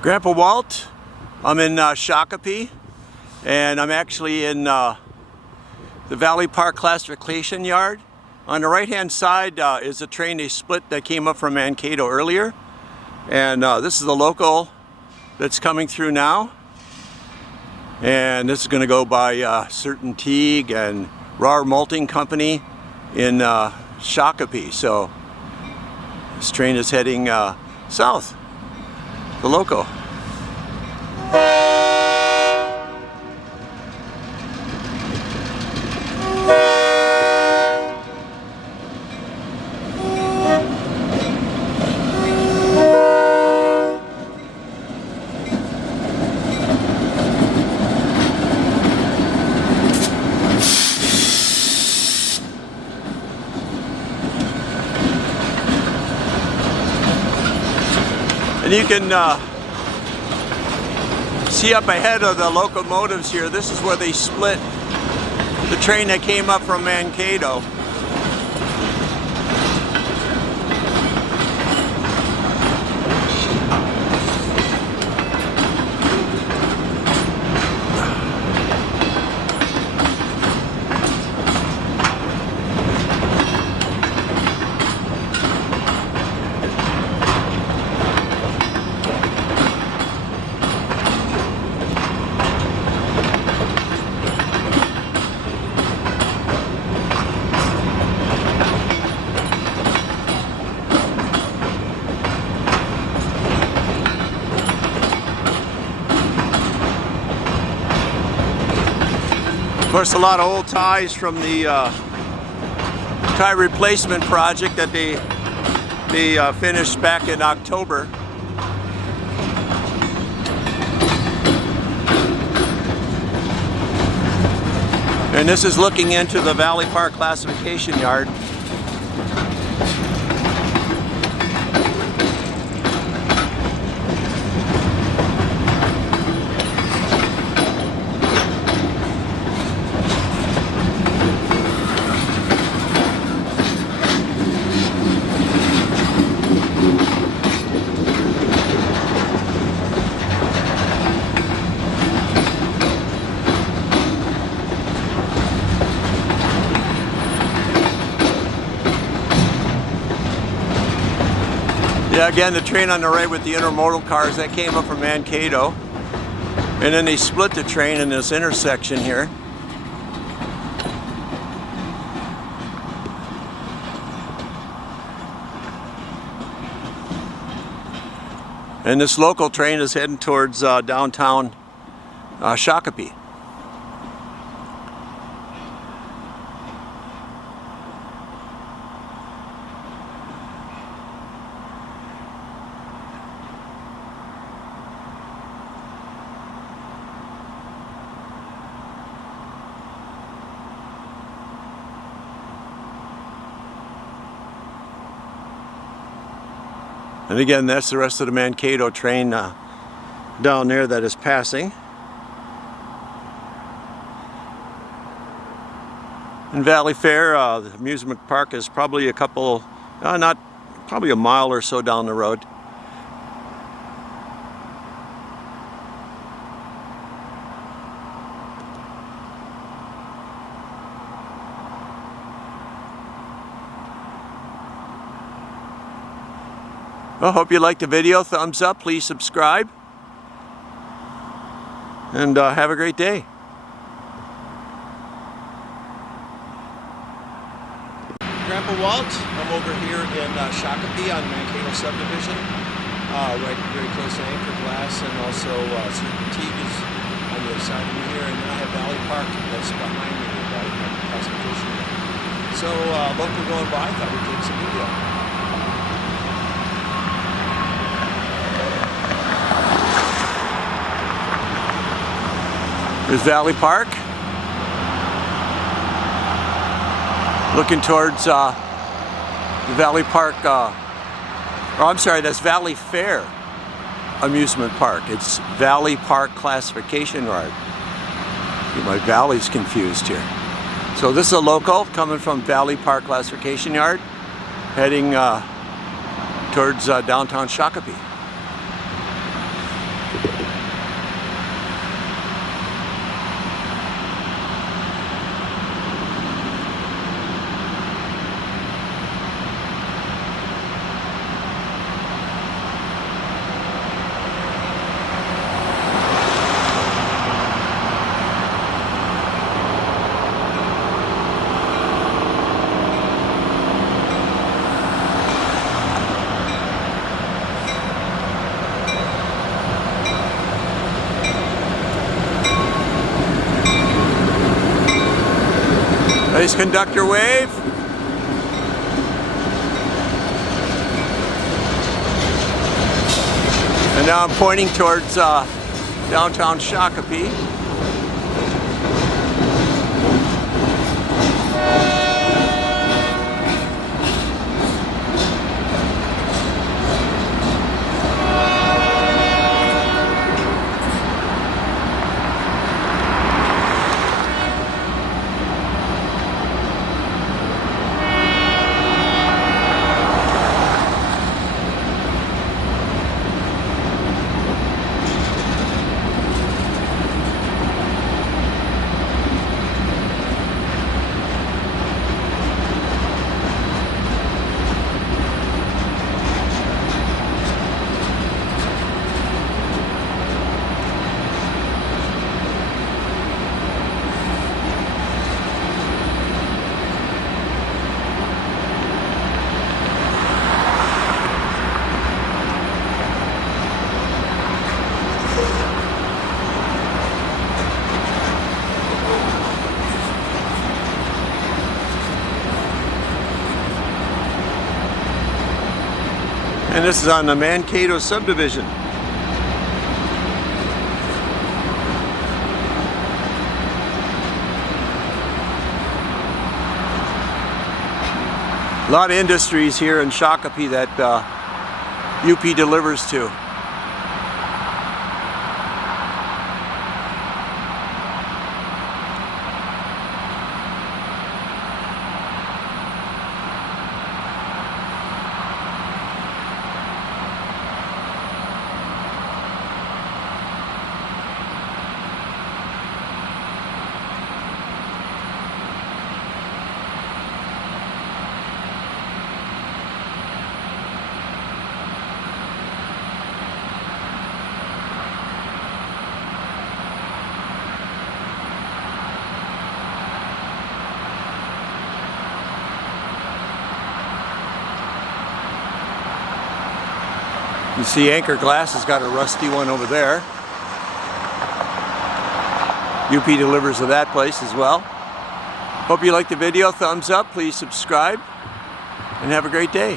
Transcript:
Grandpa Walt, I'm in Shakopee, and I'm actually in the Valley Park classification yard. On the right hand side is a train they split that came up from Mankato earlier, and this is the local that's coming through now, and this is going to go by Certain Teague and Rahr Malting Co in Shakopee. So this train is heading south, the local. And you can see up ahead of the locomotives here, this is where they split the train that came up from Mankato. Of course, a lot of old ties from the tie replacement project that they finished back in October. And this is looking into the Valley Park classification yard. Yeah, again, the train on the right with the intermodal cars, that came up from Mankato. And then they split the train in this intersection here. And this local train is heading towards downtown Shakopee. And again, that's the rest of the Mankato train down there that is passing. In Valley Fair, the amusement park is probably a couple, probably a mile or so down the road. I hope you liked the video. Thumbs up, please subscribe, and have a great day. Grandpa Walt, I'm over here in Shakopee on Mankato Subdivision, right very close to Anchor Glass, and also Certain Teague is on the other side of me here, and then I have Valley Park that's behind me, the Valley Park classification. So local going by, I thought we'd take some video. There's Valley Park, looking towards the Valley Park, that's Valley Fair Amusement Park. It's Valley Park classification yard. My valley's confused here. So this is a local coming from Valley Park classification yard, heading towards downtown Shakopee. Nice conductor wave. And now I'm pointing towards downtown Shakopee. And this is on the Mankato Subdivision. A lot of industries here in Shakopee that UP delivers to. You see Anchor Glass has got a rusty one over there. UP delivers to that place as well. Hope you liked the video. Thumbs up, please subscribe, and have a great day.